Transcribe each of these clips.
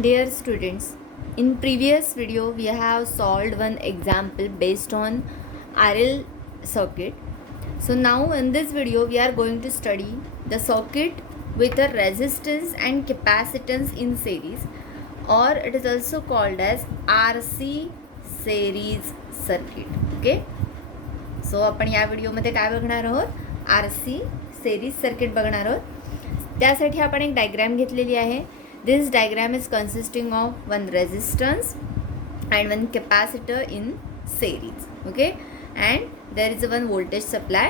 Dear students, in previous video we have solved one example based on RL circuit. So now in this video we are going to study the circuit with a resistance and capacitance in series, or it is also called as RC series circuit. Okay. So आपण या व्हिडिओमध्ये काय बघणार आहोत, RC series circuit बघणार आहोत. त्यासाठी आपण एक डायग्राम घेतलेली आहे. This diagram is consisting of one resistance and one capacitor in series. Okay, and there is one voltage supply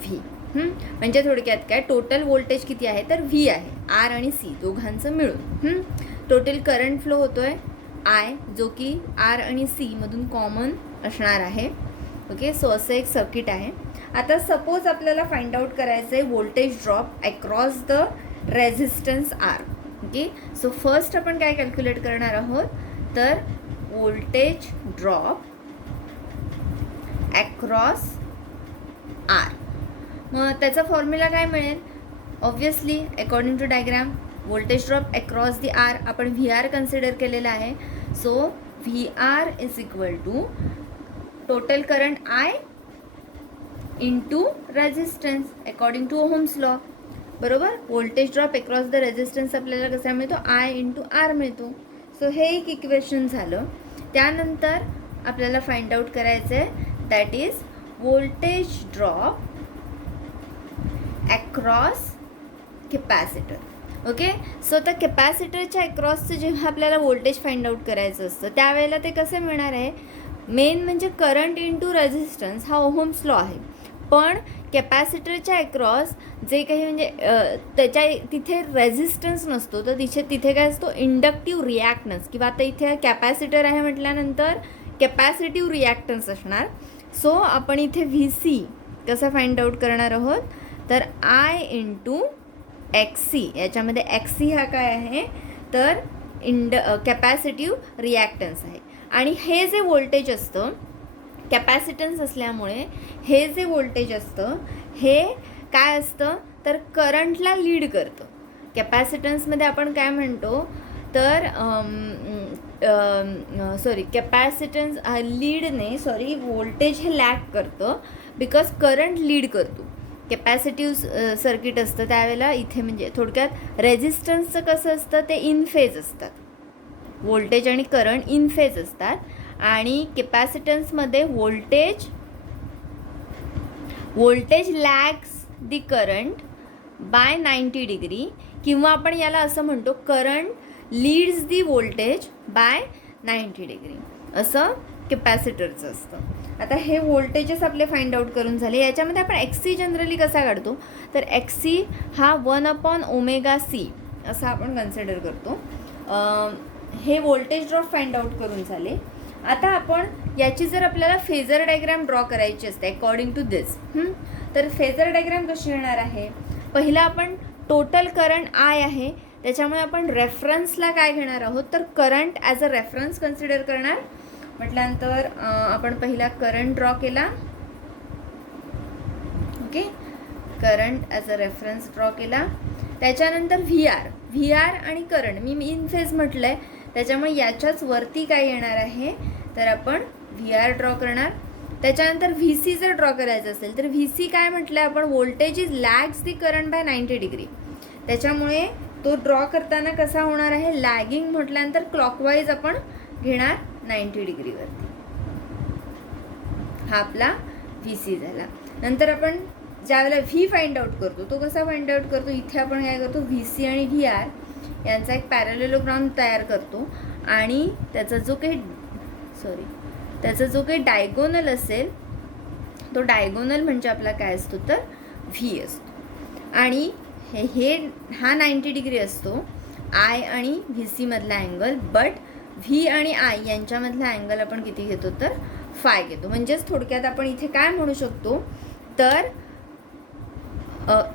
V. म्हणजे थोडक्यात काय, टोटल व्होल्टेज किती आहे तर V आहे, R आणि C दोघांचं मिळून. टोटल करंट फ्लो होतोय I, जो की R आणि C मधून कॉमन असणार आहे. ओके, सो असं एक सर्किट आहे. आता सपोज आपल्याला फाइंड आउट करायचं आहे voltage drop across the resistance R. Okay, so first आपण काय कॅल्क्युलेट करणार आहोत तर व्होल्टेज ड्रॉप अक्रॉस R. मग त्याचा फॉर्म्युला काय मिळेल, obviously according to diagram voltage drop across the R आपण VR कन्सिडर केलेला आहे. So VR is equal to total current I into resistance according to Ohm's law. बरोबर, voltage drop across the resistance आपल्याला कसा मिळतो, I into R मिळतो. So हे एक इक्वेशन झालं. त्यानंतर आपल्याला फाइंड आउट करायचं आहे that is voltage drop across capacitor. Okay, so त्या कॅपॅसिटरच्या अक्रॉसचं जेव्हा आपल्याला व्होल्टेज फाइंड आउट करायचं असतं त्यावेळेला ते कसं मिळणार आहे, मेन म्हणजे करंट इंटू रेजिस्टन्स हा ओहम्स लॉ आहे. पण कॅपॅसिटरच्या अक्रॉस जे काही म्हणजे त्याच्या तिथे रेझिस्टन्स नसतो, तर तिथे काय असतो, इंडक्टिव्ह रिॲक्टन्स, किंवा आता इथे कॅपॅसिटर आहे म्हटल्यानंतर कॅपॅसिटिव्ह रिॲक्टन्स असणार. सो आपण इथे VC कसं फाइंड आउट करणार आहोत तर I इंटू XC. याच्यामध्ये XC हा काय आहे तर कॅपॅसिटिव्ह रिॲक्टन्स आहे. आणि हे जे व्होल्टेज असतं कॅपॅसिटन्स असल्यामुळे हे जे व्होल्टेज असतं हे काय असतं तर करंटला लीड करतं. कॅपॅसिटन्समध्ये आपण काय म्हणतो तर कॅपॅसिटन्स व्होल्टेज हे लॅग करतं बिकॉज करंट लीड करतो. कॅपॅसिटिव्ह सर्किट असतं त्यावेळेला इथे म्हणजे थोडक्यात रेझिस्टन्सचं कसं असतं ते इन फेज असतात, व्होल्टेज आणि करंट इन फेज असतात. आणि कॅपॅसिटन्समध्ये voltage lags the current by 90 degree, किंवा आपण याला असं म्हणतो current leads the voltage by 90 degree, असं कॅपॅसिटरचं असतं. आता हे व्होल्टेजेस आपले फाइंड आउट करून झाले. याच्यामध्ये आपण XC जनरली कसा काढतो तर XC हा 1/ωc असा आपण कन्सिडर करतो. हे व्होल्टेज ड्रॉप फाइंड आउट करून झाले. आता आपण याची जर आपल्याला फेजर डायग्राम ड्रॉ करायची असते अकॉर्डिंग टू दिस, तर फेजर डायग्राम कशी येणार आहे, पहिला आपण टोटल करंट I आहे त्याच्यामुळे आपण रेफरन्सला काय घेणार आहोत तर current as a reference consider करणार. म्हटल्यानंतर आपण पहिला करंट ड्रॉ केला. Okay, current as a reference draw केला. त्याच्यानंतर VR आणि करंट मी इन फेज म्हटलं आहे त्याच्यामुळे याच्याच वरती काय येणार आहे तर आपण VR ड्रॉ करणार. त्याच्यानंतर VC जर ड्रॉ करायचं असेल तर VC काय म्हटलं आहे आपण, voltage is lags the current by 90 degree. त्याच्यामुळे तो ड्रॉ करताना कसा होणार आहे, लॅगिंग म्हटल्यानंतर क्लॉकवाईज आपण घेणार 90 डिग्रीवरती. हा आपला VC झाला. नंतर आपण ज्यावेळेला V फाइंड आउट करतो तो कसा फाइंड आउट करतो, इथे आपण काय करतो VC आणि VR यांचा एक पॅरलेलोग्राम तयार करतो आणि त्याचा जो काही डायगोनल असेल तो डायगोनल म्हणजे आपला काय असतो तर V असतो. आणि हा 90 डिग्री असतो I आणि VC मधला अँगल, बट V आणि I यांच्यामधला अँगल आपण किती घेतो तर फाय घेतो. म्हणजेच थोडक्यात आपण इथे काय म्हणू शकतो तर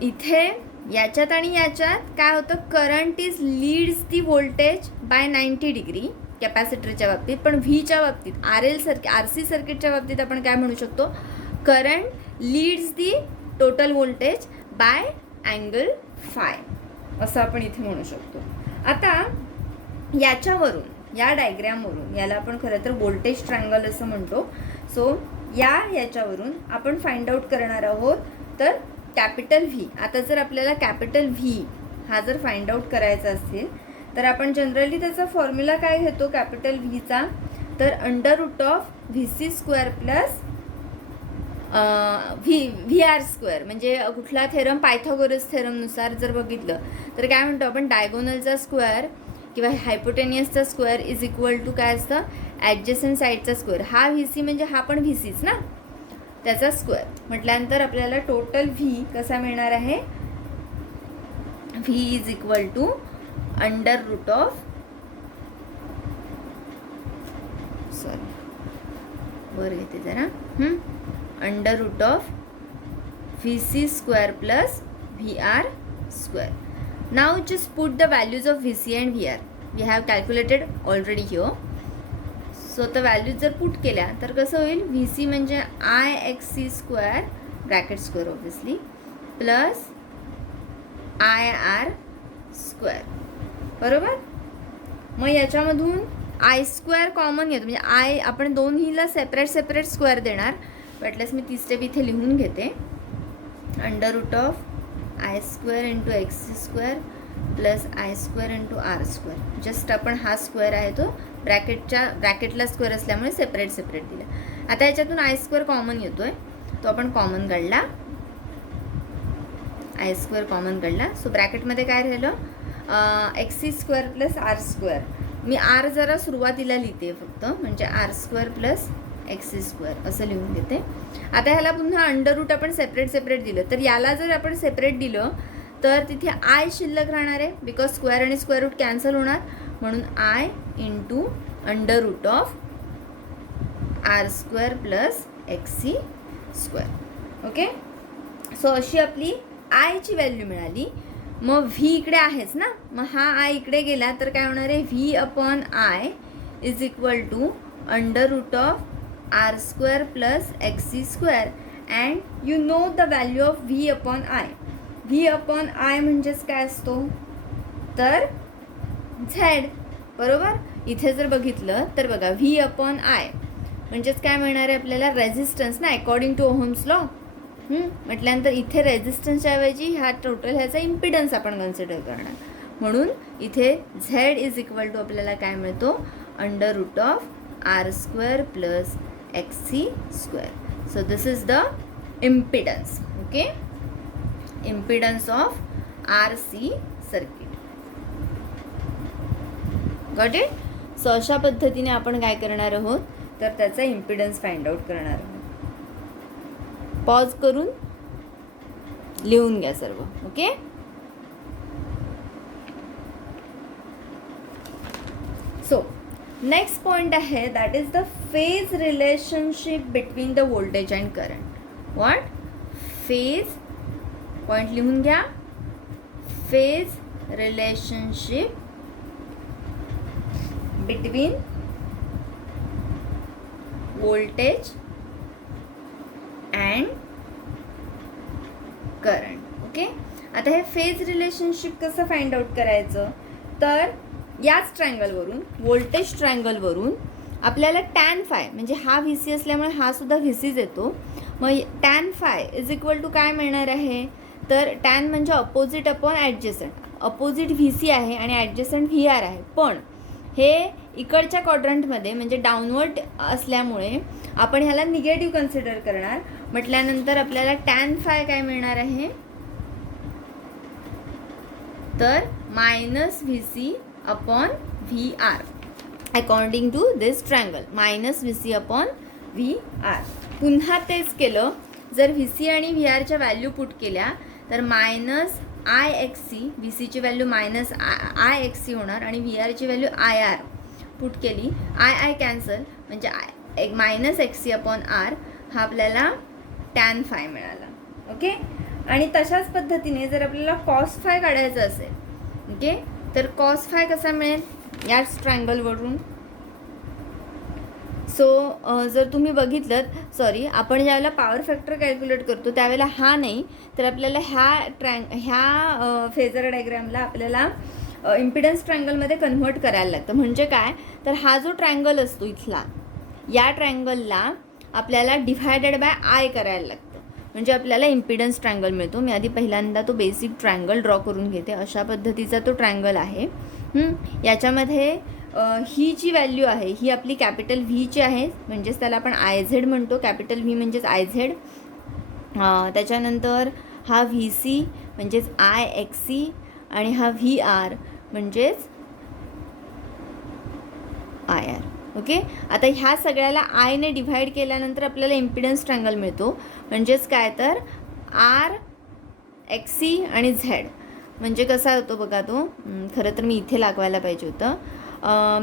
इथे याच्यात आणि याच्यात काय होतं, current is leads the voltage by 90 degree कॅपॅसिटरच्या बाबतीत, पण Vच्या बाबतीत RC सर्किटच्या बाबतीत आपण काय म्हणू शकतो, current leads the total voltage by angle phi, असं आपण इथे म्हणू शकतो. आता याच्यावरून, या डायग्रॅमवरून, याला आपण खरं तर व्होल्टेज ट्रायंगल असं म्हणतो. सो याच्यावरून आपण फाइंड आउट करणार आहोत तर कॅपिटल व्ही. आता जर आपल्याला कॅपिटल व्ही हा जर फाइंड आउट करायचा असेल तर आपण जनरली त्याचा फॉर्म्युला काय घेतो कॅपिटल व्हीचा, तर under root of V C square plus V R square. म्हणजे कुठला थेरम, पायथागोरस थेरमनुसार जर बघितलं तर काय म्हणतो आपण, डायगोनलचा स्क्वेअर किंवा हायपोटेनियसचा स्क्वेअर इज इक्वल टू काय असतं, ॲडजसंट साईडचा स्क्वेअर. हा व्ही सी म्हणजे हा पण व्ही सीच ना, त्याचा स्क्वेअर म्हटल्यानंतर आपल्याला टोटल व्ही कसा मिळणार आहे, V is equal to under root of, sorry वर घेते जरा, under root of V C square plus V R square. Now just put the values of V C and V R. We have calculated already here. So तर values जर put केल्या तर कसं होईल, V C म्हणजे I X C square bracket square obviously plus I R square, बरोबर. मग याच्यामधून आय स्क्वेअर कॉमन घेतो, म्हणजे आय आपण दोन्हीला सेपरेट स्क्वेअर देणार. वाटल्यास मी ती स्टेप इथे लिहून घेते, under root of I square into X square plus I square into R square. Just आपण हा स्क्वेअर आहे तो ब्रॅकेटला स्क्वेअर असल्यामुळे सेपरेट दिला. आता याच्यातून आय स्क्वेअर कॉमन येतोय, तो आपण कॉमन काढला, आय स्क्वेअर कॉमन काढला. सो ब्रॅकेटमध्ये काय राहिलं, X C square plus R square. मी आर जरा सुरुवातीला लिहिते फक्त, म्हणजे R square plus X C square असं लिहून देते. आता ह्याला पुन्हा अंडर रूट आपण सेपरेट दिलं, तर याला जर आपण सेपरेट दिलं तर तिथे आय शिल्लक राहणार आहे, बिकॉज स्क्वेअर आणि स्क्वेअर रूट कॅन्सल होणार. म्हणून I into under root of R square plus X C square. Okay, so अशी आपली आयची व्हॅल्यू मिळाली. मग व्ही इकडे आहेच ना, मग हा आय इकडे गेला तर काय होणार आहे, V upon I is equal to under root of R square plus X C square. And you know the value of V upon I. V upon I म्हणजेच काय असतो, तर झेड, बरोबर. इथे जर बघितलं तर बघा, व्ही अपॉन आय म्हणजेच काय मिळणार आहे आपल्याला, रेझिस्टन्स ना, अकॉर्डिंग टू ओहम्स लॉ. म्हटल्यानंतर इथे रेझिस्टन्सच्या ऐवजी ह्या टोटल ह्याचा इम्पिडन्स आपण कन्सिडर करणार. म्हणून इथे झेड इज इक्वल टू आपल्याला काय मिळतो, under root of R square plus X C square. So this is the impedance. Okay, impedance of R C circuit. Got it. So अशा पद्धतीने आपण काय करणार आहोत, तर त्याचा इम्पिडन्स फाइंड आउट करणार आहोत. पॉज करून लिहून घ्या सर्व. ओके, सो नेक्स्ट पॉइंट आहे, that is the phase relationship between the voltage and current. What, phase, point लिहून घ्या, phase relationship between voltage and current. Okay, आता हे फेज रिलेशनशिप कसं फाइंड आउट करायचं, तर याच ट्रायंगलवरून, व्होल्टेज ट्रायंगलवरून आपल्याला टॅन फाय, म्हणजे हा व्ही सी असल्यामुळे हा सुद्धा व्ही सीच येतो. मग tan phi is equal to काय मिळणार आहे, तर टॅन म्हणजे opposite upon adjacent. Opposite V C आहे आणि ॲडजसंट व्ही आर आहे, पण हे इकडच्या क्वाड्रंटमध्ये म्हणजे डाऊनवर्ड असल्यामुळे आपण ह्याला निगेटिव्ह कन्सिडर करणार. म्हटल्यानंतर आपल्याला टॅन फाय काय मिळणार आहे, तर minus V C upon V R according to this triangle, minus V C upon V R. पुन्हा तेच केलं, जर व्ही सी आणि व्ही आरच्या व्हॅल्यू पुट केल्या तर minus I X C, V सीची value minus I X C होणार आणि व्ही आरची व्हॅल्यू आय आर पुट केली, आय कॅन्सल, म्हणजे एक minus X C upon R हा आपल्याला टॅन फाय मिळाला. ओके, आणि तशाच पद्धतीने जर आपल्याला कॉस फाय काढायचं असेल, ओके, तर कॉस फाय कसा मिळेल, याच ट्रायंगलवरून. सो जर तुम्ही बघितलं, सॉरी, आपण ज्यावेळेला पॉवर फॅक्टर कॅल्क्युलेट करतो त्यावेळेला हा नाही, तर आपल्याला ह्या फेजर डायग्रामला आपल्याला इम्पिडन्स ट्रायंगलमध्ये कन्व्हर्ट करायला लागतं. म्हणजे काय, तर हा जो ट्रायंगल असतो इथला, या ट्रायंगलला आपल्याला डिव्हायडेड बाय आय करायला लागतं, म्हणजे आपल्याला इम्पिडन्स ट्रायंगल मिळतो. मी आधी पहिल्यांदा तो बेसिक ट्रायंगल ड्रॉ करून घेते. अशा पद्धतीचा तो ट्रायंगल आहे. याच्यामध्ये ही जी व्हॅल्यू आहे ही आपली कॅपिटल व्हीची आहे, म्हणजेच त्याला आपण आय झेड म्हणतो. कॅपिटल व्ही म्हणजेच आय झेड. त्याच्यानंतर हा व्ही सी म्हणजेच आय एक्स सी, आणि हा व्ही आर म्हणजेच आय आर. ओके. आता ह्या सगळ्याला आयने डिव्हाइड केल्यानंतर आपल्याला इम्पिडन्स ट्रायंगल मिळतो. म्हणजेच काय, तर आर एक्स सी आणि झेड. म्हणजे कसा होतो बघा तो, खरं तर मी इथे लागवायला पाहिजे होतं.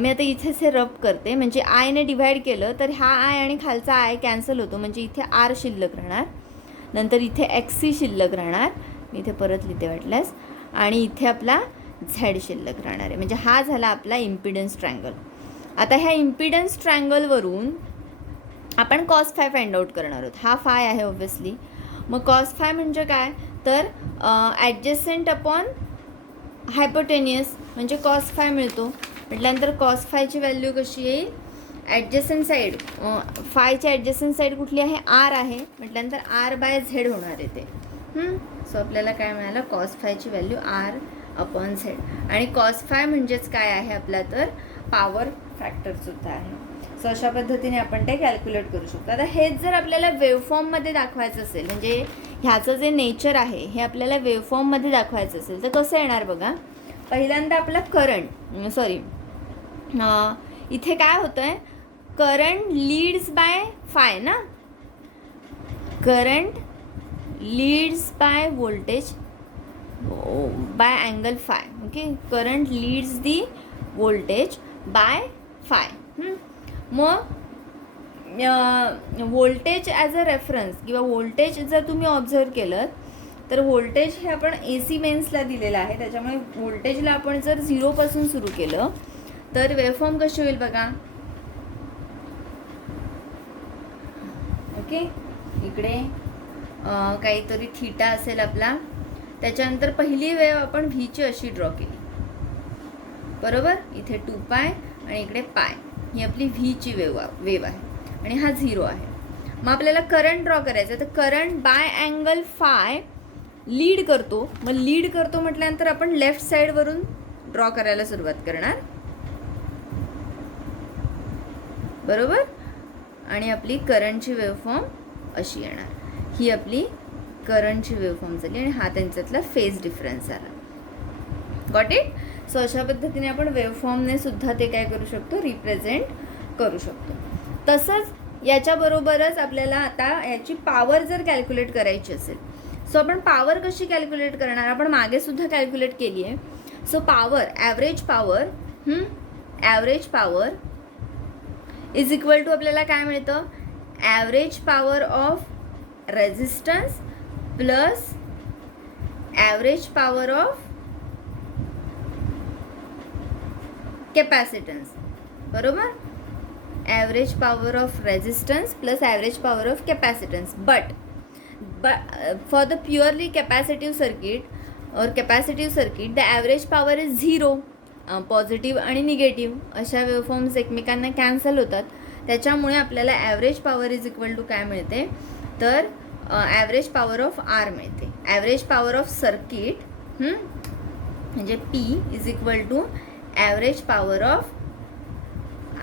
मी आता इथेच हे रब करते. म्हणजे आयने डिव्हाइड केलं तर हा आय आणि खालचा आय कॅन्सल होतो, म्हणजे इथे आर शिल्लक राहणार, नंतर इथे एक्स सी शिल्लक राहणार, मी इथे परत लिहिते वाटल्यास, आणि इथे आपला झेड शिल्लक राहणार आहे. म्हणजे हा झाला आपला इम्पिडन्स ट्रायंगल. आता ह्या इम्पिडन्स ट्रायंगलवरून आपण कॉस फाय फाइंड आउट करणार आहोत. हा फाय आहे ऑब्व्हियसली. मग कॉस फाय म्हणजे काय, तर ॲडजसेंट अपॉन हायपोटेनियस, म्हणजे कॉस फाय मिळतो. म्हटल्यानंतर कॉस फायची व्हॅल्यू कशी येईल, ॲडजसेंट साईड, फायची ॲडजसेंट साईड कुठली आहे, आर आहे, म्हटल्यानंतर आर बाय झेड होणार आहे ते. सो आपल्याला काय मिळालं, कॉस फायची व्हॅल्यू आर अपॉन झेड. आणि कॉस फाय म्हणजेच काय आहे आपला, तर पॉवर फॅक्टरसुद्धा आहे. सो अशा पद्धतीने आपण ते कॅल्क्युलेट करू शकतो. आता हेच जर आपल्याला वेवफॉर्ममध्ये दाखवायचं असेल, म्हणजे ह्याचं जे नेचर आहे हे आपल्याला वेवफॉर्ममध्ये दाखवायचं असेल, तर कसं येणार बघा. पहिल्यांदा आपला करंट, सॉरी, इथे काय होतं आहे, करंट लीड्स बाय फाय ना, current leads by voltage by angle phi. Okay. Current leads the voltage by phi. मग वोल्टेज ॲज अ रेफरन्स किंवा वोल्टेज जर तुम्ही ऑब्झर्व केलं तर वोल्टेज हे आपण ए सी मेन्सला दिलेलं आहे. त्याच्यामुळे वोल्टेजला आपण जर 0पासून सुरू केलं तर वेवफॉर्म कशी होईल बघा. ओके. इकडे काहीतरी थीटा असेल आपला. त्याच्यानंतर पहिली वेव आपण व्हीची अशी ड्रॉ केली, बरोबर. इथे 2π आणि इकडे पाय, ही आपली व्हीची वेव आहे आणि हा 0 आहे. मग आपल्याला करंट ड्रॉ करायचं आहे. तर current by angle five lead करतो. मग लीड करतो म्हटल्यानंतर आपण लेफ्ट साईडवरून ड्रॉ करायला सुरुवात करणार, बरोबर. आणि आपली करंटची वेवफॉर्म अशी येणार. ही आपली करंटची वेवफॉर्म झाली आणि हा त्यांच्यातला फेज डिफरन्स झाला. Got it. सो अशा पद्धतीने आपण वेवफॉर्मने सुद्धा ते काय करू शकतो, रिप्रेझेंट करू शकतो. तसंच याच्याबरोबरच आपल्याला आता याची पॉवर जर कॅल्क्युलेट करायची असेल, सो आपण पॉवर कशी कॅल्क्युलेट करणार, आपण मागे सुद्धा कॅल्क्युलेट केली आहे. So power, average power is equal to आपल्याला काय मिळतं, average power of resistance plus average power of capacitance, बरोबर. Average power of resistance plus average power of capacitance. But for the purely capacitive circuit the average power is 0. Positive आणि negative अशा waveforms एकमेकांना cancel होतात. त्याच्यामुळे आपल्याला average power is equal to काय मिळते, तर ॲव्हरेज पॉवर ऑफ आर मिळते. ॲव्हरेज पॉवर ऑफ सर्किट म्हणजे P is equal to average power of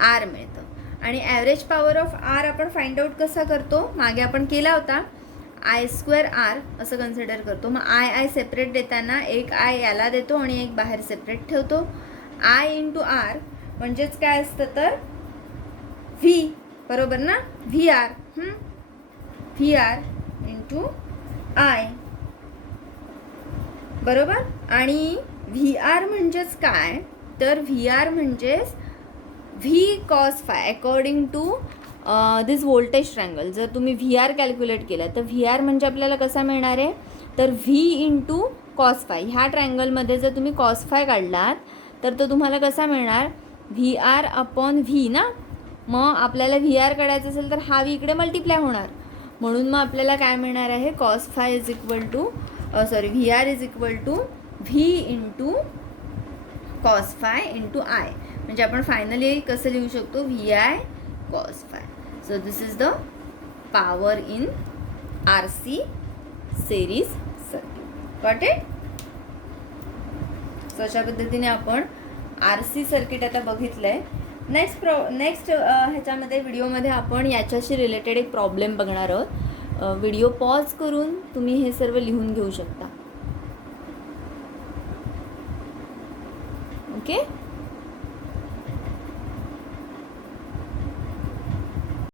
R मिळतं. आणि ॲव्हरेज पॉवर ऑफ आर आपण फाइंड आउट कसा करतो, मागे आपण केला होता, I² R असं कन्सिडर करतो. मग आय सेपरेट देताना एक आय याला देतो आणि एक बाहेर सेपरेट ठेवतो. I इंटू आर म्हणजेच काय असतं, तर व्ही, बरोबर ना, VR इंटू आय, बरोबर. आणि VR म्हणजेच काय, तर VR म्हणजेच V cos phi according to this voltage triangle. जर तुम्ही VR कॅल्क्युलेट केला तर VR म्हणजे आपल्याला कसा मिळणार आहे, तर V इंटू कॉस फाय. ह्या ट्रायंगलमध्ये जर तुम्ही कॉस फाय काढलात तर तो तुम्हाला कसा मिळणार, VR अपॉन व्ही ना. मग आपल्याला VR काढायचं असेल तर हा V इकडे मल्टिप्लाय होणार, म्हणून मग आपल्याला काय मिळणार आहे, cos phi is equal to VR is equal to V into cos phi into I, म्हणजे आपण फायनली कसं लिहू शकतो, V I cos phi. So this is the power in R C series circuit. Got it? So अशा पद्धतीने आपण R C circuit आता बघितलं आहे. नेक्स्ट ह्याच्यामध्ये व्हिडिओमध्ये आपण याच्याशी रिलेटेड एक प्रॉब्लेम बघणार आहोत. व्हिडिओ पॉज करून तुम्ही हे सर्व लिहून घेऊ शकता. ओके.